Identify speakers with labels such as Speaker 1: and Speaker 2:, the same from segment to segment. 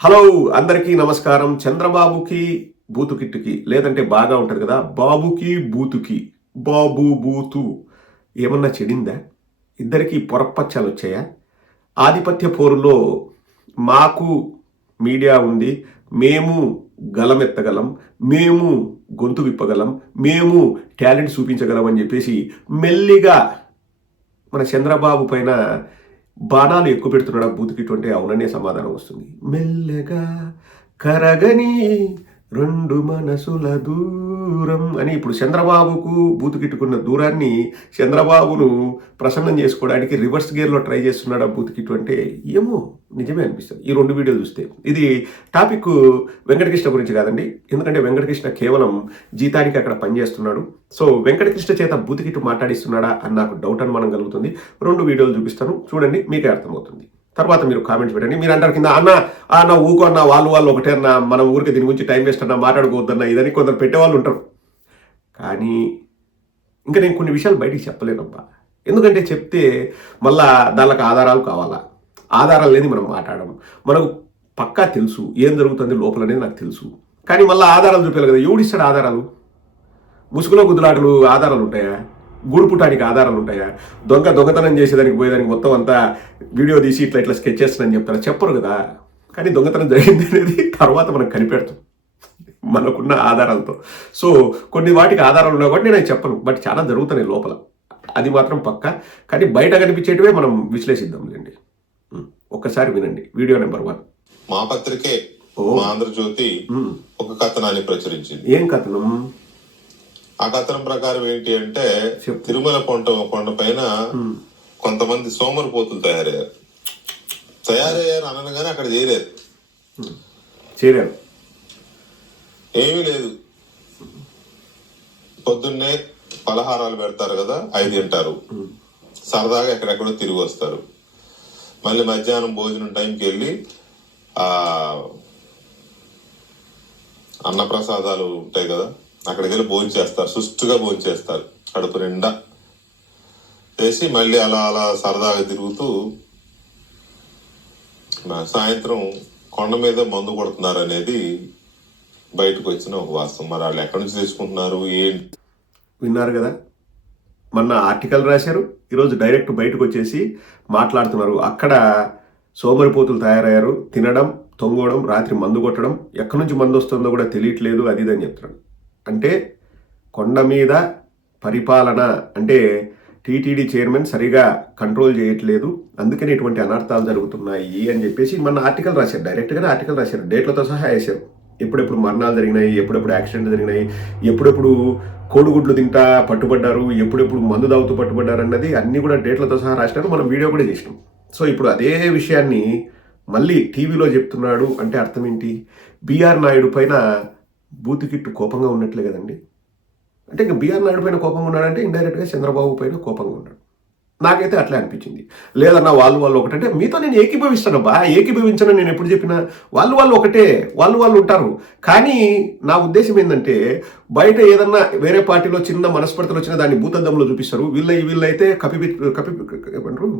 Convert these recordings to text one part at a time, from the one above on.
Speaker 1: Hello అందరికీ నమస్కారం. చంద్రబాబుకి బూతుకిట్టుకి లేదంటే బాగా ఉంటుంది కదా బాబుకి బూతుకి బాబు బూతు. ఏమన్నా చెడిందా? ఇద్దరికీ పొరపచ్చాలు వచ్చాయా? ఆధిపత్య పోరులో మాకు మీడియా ఉంది. మేము గలమెత్తగలం మేము గొంతు విప్పగలం మేము టాలెంట్ చూపించగలం అని చెప్పేసి మెల్లిగా మన చంద్రబాబు పైన బాణాలు ఎక్కువ పెడుతున్నాడు బూతుకిటువంటి అవుననే సమాధానం వస్తుంది. మెల్లగా కరగని రెండు మనసుల దూరం అని ఇప్పుడు చంద్రబాబుకు బూతుకిట్టుకున్న దూరాన్ని చంద్రబాబును ప్రసన్నం చేసుకోవడానికి రివర్స్ గేర్లో ట్రై చేస్తున్నాడు ఆ బూతుకిట్టు అంటే ఏమో నిజమే అనిపిస్తుంది. ఈ రెండు వీడియోలు చూస్తే ఇది టాపిక్ వెంకటకృష్ణ గురించి కాదండి. ఎందుకంటే వెంకటకృష్ణ కేవలం జీతానికి అక్కడ పనిచేస్తున్నాడు. సో వెంకటకృష్ణ చేత బూతుకిట్టు మాట్లాడిస్తున్నాడా అని నాకు డౌట్ అనుమానం కలుగుతుంది. రెండు వీడియోలు చూపిస్తాను. చూడండి మీకే అర్థమవుతుంది. తర్వాత మీరు కామెంట్స్ పెట్టండి. మీరు అంటారు కింద అన్న అన్న ఊకో అన్న వాళ్ళు వాళ్ళు ఒకటే అన్న మన ఊరికి దీని గురించి టైం వేస్ట్ అన్న మాట్లాడుకోవద్దన్న ఇదని కొందరు పెట్టేవాళ్ళు ఉంటారు. కానీ ఇంకా నేను కొన్ని విషయాలు బయటికి చెప్పలేనబ్బా. ఎందుకంటే చెప్తే మళ్ళా దానికి ఆధారాలు కావాలా? ఆధారాలు లేని మనం మాట్లాడడం మనకు పక్కా తెలుసు ఏం జరుగుతుంది లోపల అనేది నాకు తెలుసు. కానీ మళ్ళీ ఆధారాలు చూపించాలి కదా ఎవడిస్తాడు ఆధారాలు? ముసుగులో గుద్దులాటలు ఆధారాలు ఉంటాయా? గూడుపుటానికి ఆధారాలు ఉంటాయా? దొంగ దొంగతనం చేసేదానికి పోయేదానికి మొత్తం అంతా వీడియో తీసి ఇట్లా ఇట్లా స్కెచ్ చేస్తానని చెప్తారు? చెప్పరు కదా. కానీ దొంగతనం జరిగింది అనేది తర్వాత మనం కనిపెడతాం మనకున్న ఆధారాలతో. సో కొన్ని వాటికి ఆధారాలు ఉన్నాయి కాబట్టి నేను చెప్పను. బట్ చాలా జరుగుతున్నాయి లోపల. అది మాత్రం పక్క. కానీ బయట కనిపించేటివే మనం విశ్లేషిద్దాంలేండి. ఒక్కసారి వినండి. Video number one.
Speaker 2: మా పత్రికే. మా ఆంధ్రజ్యోతి. ఒక కథనాన్ని ప్రచురించింది.
Speaker 1: ఏం కథనం?
Speaker 2: ఆ కథనం ప్రకారం ఏంటి అంటే. తిరుమల కొండ కొండ పైన కొంతమంది సోమరిపోతులు తయారయ్యారు. తయారయ్యారు అనగానే అక్కడ చేయలేదు
Speaker 1: చేరారు.
Speaker 2: ఏమీ లేదు. పొద్దున్నే పలహారాలు పెడతారు కదా అవి తింటారు. సరదాగా ఎక్కడెక్కడో తిరిగి వస్తారు. మళ్ళీ మధ్యాహ్నం భోజనం టైంకి వెళ్ళి ఆ అన్నప్రసాదాలు ఉంటాయి కదా అక్కడికి వెళ్ళి భోజనం చేస్తారు. సుష్టుగా భోజనం చేస్తారు. కడుపు నిండా. చేసి మళ్ళీ అలా అలా సరదాగా తిరుగుతూ నా సాయంత్రం కొండ మీద మందు కొడుతున్నారు అనేది బయటకు వచ్చిన ఒక వాస్తవం. మరి వాళ్ళు ఎక్కడి నుంచి తీసుకుంటున్నారు ఏంటి?
Speaker 1: విన్నారు కదా? మొన్న ఆర్టికల్ రాశారు. ఈరోజు డైరెక్ట్ బయటకు వచ్చేసి మాట్లాడుతున్నారు. అక్కడ సోమరిపోతులు తయారయ్యారు. తినడం తొంగడం రాత్రి మందు కొట్టడం. ఎక్కడి నుంచి మందు వస్తుందో కూడా తెలియట్లేదు. అది ఇది అని చెప్తున్నాడు అంటే కొండ మీద పరిపాలన అంటే టీటీడీ చైర్మన్ సరిగా కంట్రోల్ చేయట్లేదు. అందుకని ఇటువంటి అనర్థాలు జరుగుతున్నాయి అని చెప్పేసి మన ఆర్టికల్ రాశారు. డైరెక్ట్గానే ఆర్టికల్ రాశారు. డేట్లతో సహా వేశారు. ఎప్పుడెప్పుడు మరణాలు జరిగినాయి ఎప్పుడెప్పుడు యాక్సిడెంట్ జరిగినాయి ఎప్పుడెప్పుడు కోడిగుడ్లు తింటా పట్టుబడ్డారు ఎప్పుడెప్పుడు మందు తాగుతూ పట్టుబడ్డారు అన్నది అన్నీ కూడా డేట్లతో సహా రాసినారు. మనం వీడియో కూడా చేసినాం. సో ఇప్పుడు అదే విషయాన్ని మళ్ళీ టీవీలో చెప్తున్నాడు అంటే అర్థం ఏంటి? బీఆర్ నాయుడు పైన బూతికిట్టు కోపంగా ఉన్నట్లే కదండి అంటే ఇంకా బీఆర్ నాయుడు పైన కోపంగా ఉన్నాడంటే ఇండైరెక్ట్గా చంద్రబాబు పైన కోపంగా ఉన్నాడు నాకైతే అట్లా అనిపించింది లేదన్నా వాళ్ళు వాళ్ళు ఒకటంటే మీతో నేను ఏకీభవిస్తానబ్బా ఏకీభవించను నేను ఎప్పుడు చెప్పినా వాళ్ళు వాళ్ళు ఒకటే వాళ్ళు వాళ్ళు ఉంటారు కానీ నా ఉద్దేశం ఏంటంటే బయట ఏదన్నా వేరే పార్టీలో చిన్న మనస్పర్ధలు వచ్చినా దాన్ని భూతద్దంలో చూపిస్తారు వీళ్ళ వీళ్ళైతే కప్పి కప్పి ఏమంటారు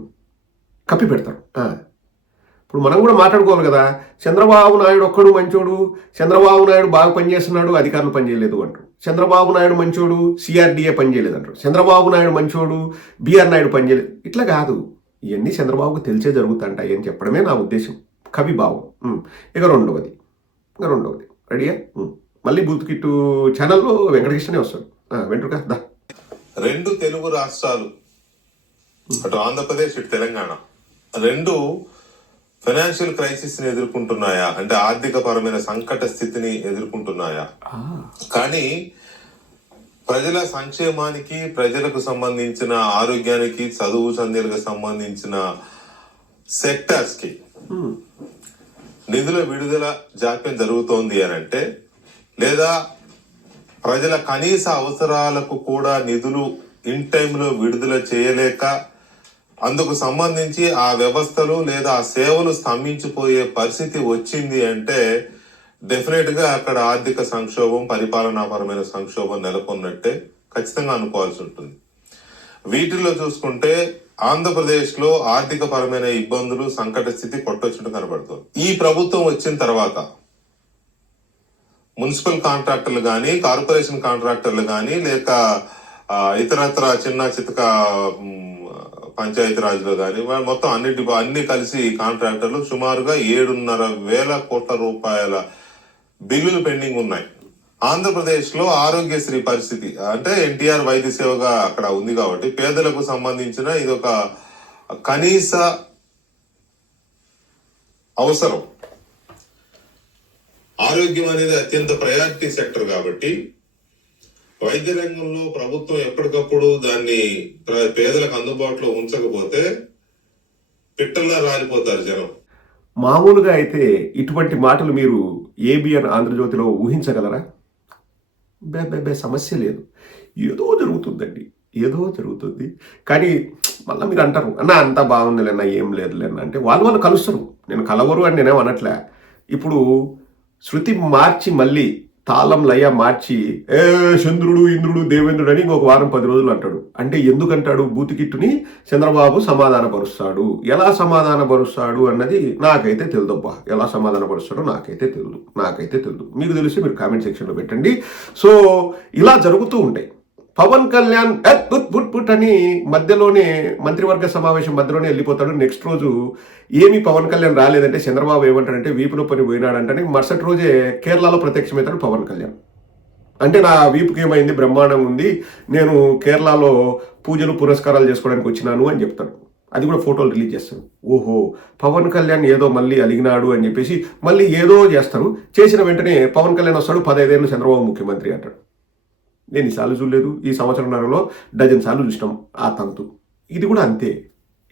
Speaker 1: కప్పి పెడతారు ఇప్పుడు మనం కూడా మాట్లాడుకోవాలి కదా. చంద్రబాబు నాయుడు ఒక్కడు మంచోడు చంద్రబాబు నాయుడు బాగా పనిచేస్తున్నాడు అధికారులు పనిచేయలేదు అంటారు. చంద్రబాబు నాయుడు మంచోడు సిఆర్డీఏ పనిచేయలేదు అంటారు. చంద్రబాబు నాయుడు మంచోడు బీఆర్ నాయుడు పనిచేయలేదు. ఇట్లా కాదు. ఇవన్నీ చంద్రబాబుకు తెలిసే జరుగుతుంటాయి అని చెప్పడమే నా ఉద్దేశం. కవి భావం. ఇక రెండవది. ఇక రెండవది. రెడీయా మళ్ళీ బూత్ కిట్టు ఛానల్లో వెంకటకృష్ణనే వస్తాడు. వెంట్రుక దా.
Speaker 2: రెండు తెలుగు రాష్ట్రాలు. అటు ఆంధ్రప్రదేశ్ ఇటు తెలంగాణ. రెండు ఫైనాన్షియల్ క్రైసిస్ని ఎదుర్కొంటున్నాయా? అంటే ఆర్థిక పరమైన సంకట స్థితిని ఎదుర్కొంటున్నాయా? కానీ ప్రజల సంక్షేమానికి ప్రజలకు సంబంధించిన ఆరోగ్యానికి చదువు సంధ్యలకు సంబంధించిన
Speaker 1: సెక్టర్స్కి.
Speaker 2: నిధుల విడుదల జాప్యం జరుగుతోంది అని అంటే లేదా ప్రజల కనీస అవసరాలకు కూడా నిధులు ఇన్ టైంలో విడుదల చేయలేక అందుకు సంబంధించి ఆ వ్యవస్థలు లేదా ఆ సేవలు స్తంభించిపోయే పరిస్థితి వచ్చింది అంటే డెఫినెట్గా అక్కడ ఆర్థిక సంక్షోభం పరిపాలనాపరమైన సంక్షోభం నెలకొన్నట్టే ఖచ్చితంగా అనుకోవాల్సి ఉంటుంది. వీటిల్లో చూసుకుంటే ఆంధ్రప్రదేశ్లో ఆర్థిక పరమైన ఇబ్బందులు సంకట స్థితి కొట్టొచ్చినట్టు కనబడుతుంది. ఈ ప్రభుత్వం వచ్చిన తర్వాత మున్సిపల్ కాంట్రాక్టర్లు కానీ కార్పొరేషన్ కాంట్రాక్టర్లు కానీ లేక ఇతరత్ర చిన్న చితక పంచాయతీ రాజులు కానీ మొత్తం అన్నిటి అన్ని కలిసి కాంట్రాక్టర్లు సుమారుగా ఏడున్నర వేల కోట్ల రూపాయల బిల్లులు పెండింగ్ ఉన్నాయి. ఆంధ్రప్రదేశ్లో ఆరోగ్యశ్రీ పరిస్థితి అంటే ఎన్టీఆర్ వైద్య సేవగా అక్కడ ఉంది కాబట్టి పేదలకు సంబంధించిన ఇది ఒక కనీస అవసరం. ఆరోగ్యం అనేది అత్యంత ప్రయారిటీ సెక్టర్ కాబట్టి వైద్య రంగంలో ప్రభుత్వం ఎప్పటికప్పుడు దాన్ని ప్ర- పేదలకు అందుబాటులో ఉంచకపోతే పిట్టల్లా రాలిపోతారు జనం.
Speaker 1: మామూలుగా అయితే ఇటువంటి మాటలు మీరు ఏబిఎన్ ఆంధ్రజ్యోతిలో ఊహించగలరా? బే బే బే సమస్య లేదు. ఏదో జరుగుతుందండి. ఏదో జరుగుతుంది. కానీ మళ్ళీ మీరు అంటారు అన్న అంతా బాగుందిలేనా ఏం లేదులేనా అంటే వాళ్ళు వాళ్ళు కలుస్తారు. నేను కలవరు అని నేనేం అనట్లే. ఇప్పుడు శృతి మార్చి మళ్ళీ తాళం లయ మార్చి ఏ చంద్రుడు ఇంద్రుడు దేవేంద్రుడు అని ఇంకొక వారం పది రోజులు అంటాడు. అంటే ఎందుకంటాడు బూతికిట్టుని? చంద్రబాబు సమాధానపరుస్తాడు. ఎలా సమాధానపరుస్తాడు అన్నది నాకైతే తెలుదబ్బా. ఎలా సమాధానపరుస్తాడో నాకైతే తెలుదు. నాకైతే తెలుదు. మీకు తెలిసి మీరు కామెంట్ సెక్షన్లో పెట్టండి. సో ఇలా జరుగుతూ ఉంటాయి. పవన్ కళ్యాణ్ "ఏ, పుట్ పుట్ పుట్ అని మధ్యలోనే మంత్రివర్గ సమావేశం మధ్యలోనే వెళ్ళిపోతాడు. నెక్స్ట్ రోజు ఏమి పవన్ కళ్యాణ్ రాలేదంటే చంద్రబాబు ఏమంటాడంటే వీపు నొప్పని పోయినాడంటే మరుసటి రోజే కేరళలో ప్రత్యక్షమవుతాడు పవన్ కళ్యాణ్. అంటే నా వీపుకి ఏమైంది? బ్రహ్మాండం ఉంది. నేను కేరళలో పూజలు పురస్కారాలు చేసుకోవడానికి వచ్చినాను అని చెప్తాడు. అది కూడా ఫోటోలు రిలీజ్ చేస్తాడు. ఓహో పవన్ కళ్యాణ్ ఏదో మళ్ళీ అలిగినాడు అని చెప్పేసి మళ్ళీ ఏదో చేస్తారు. చేసిన వెంటనే పవన్ కళ్యాణ్ వస్తాడు. పదహైదేళ్ళు చంద్రబాబు ముఖ్యమంత్రి అంటాడు. నేను ఈసార్లు చూడలేదు ఈ సంవత్సరంలో డజన్ సార్లు చూసినాం ఆ తంతు. ఇది కూడా అంతే.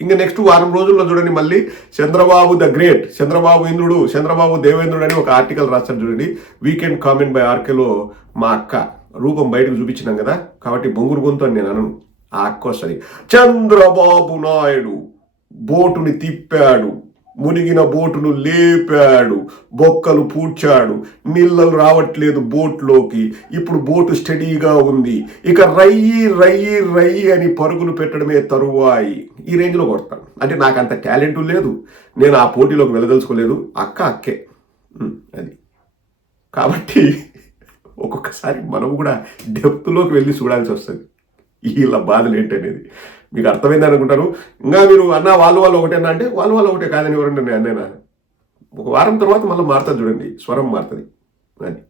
Speaker 1: ఇంకా నెక్స్ట్ వారం రోజుల్లో చూడండి మళ్ళీ చంద్రబాబు ద గ్రేట్ చంద్రబాబు ఇంద్రుడు చంద్రబాబు దేవేంద్రుడు అని ఒక ఆర్టికల్ రాస్తారు చూడండి. వీకెండ్ కామెంట్ బై ఆర్కేలో మా అక్క రూపం బయటకు చూపించినాం కదా కాబట్టి బొంగురు గొంతు అని నేను అనను. ఆ అక్క వస్తుంది చంద్రబాబు నాయుడు బోటుని తిప్పాడు మునిగిన బోటును లేపాడు బొక్కలు పూడ్చాడు. నీళ్ళలు రావట్లేదు బోట్లోకి. ఇప్పుడు బోటు స్టడీగా ఉంది. ఇక రయ్యి రయ్యి రయ్యి అని పరుగులు పెట్టడమే తరువాయి. ఈ రేంజ్లో కొడతాను. అంటే నాకు అంత టాలెంట్ లేదు. నేను ఆ పోటీలోకి వెళ్ళదలుచుకోలేదు. అక్క అక్కే. అది. కాబట్టి ఒక్కొక్కసారి మనం కూడా డెప్త్లోకి వెళ్ళి చూడాల్సి వస్తుంది. వీళ్ళ బాధలు ఏంటనేది మీకు అర్థమైంది అనుకుంటాను. ఇంకా మీరు అన్న వాళ్ళు వాళ్ళు ఒకటేనా అంటే వాళ్ళు వాళ్ళు ఒకటే కాదని ఎవరండి నేను అన్నైనా ఒక వారం తర్వాత మళ్ళీ మారుతుంది చూడండి. స్వరం మారుతుంది. అది.